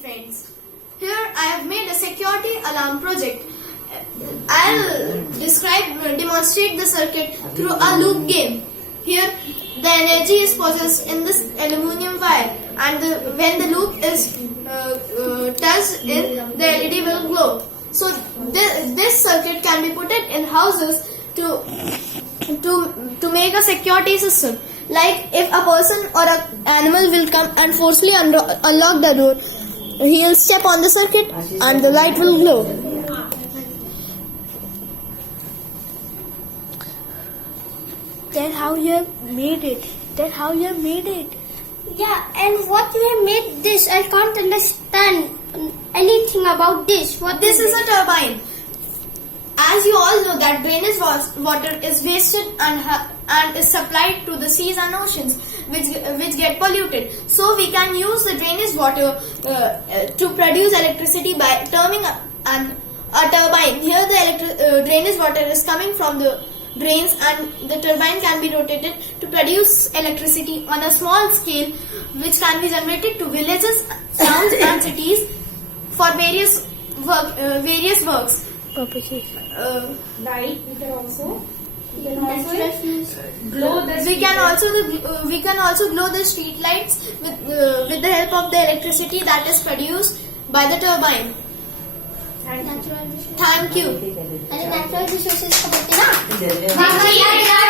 friends. Here I have made a security alarm project. I'll demonstrate the circuit through a loop game. Here the energy is possessed in this aluminium wire, and when the loop is touched in, the LED will glow. So this circuit can be put in houses to make a security system. Like if a person or an animal will come and forcefully unlock the door, he will step on the circuit and the light will glow. That's how you have made it. That's how you have made it. Yeah, and what you have made this, I can't understand anything about this. What This is a turbine. As you all know that drainage water is wasted and is supplied to the seas and oceans, which get polluted. So we can use the drainage water to produce electricity by turning a turbine. Here the drainage water is coming from the drains, and the turbine can be rotated to produce electricity on a small scale, which can be generated to villages, towns and cities for various works. Purposes. Light. We can also glow the we can also glow the street lights with the help of the electricity that is produced by the turbine. Thank you. natural resources का बोलते हैं ना?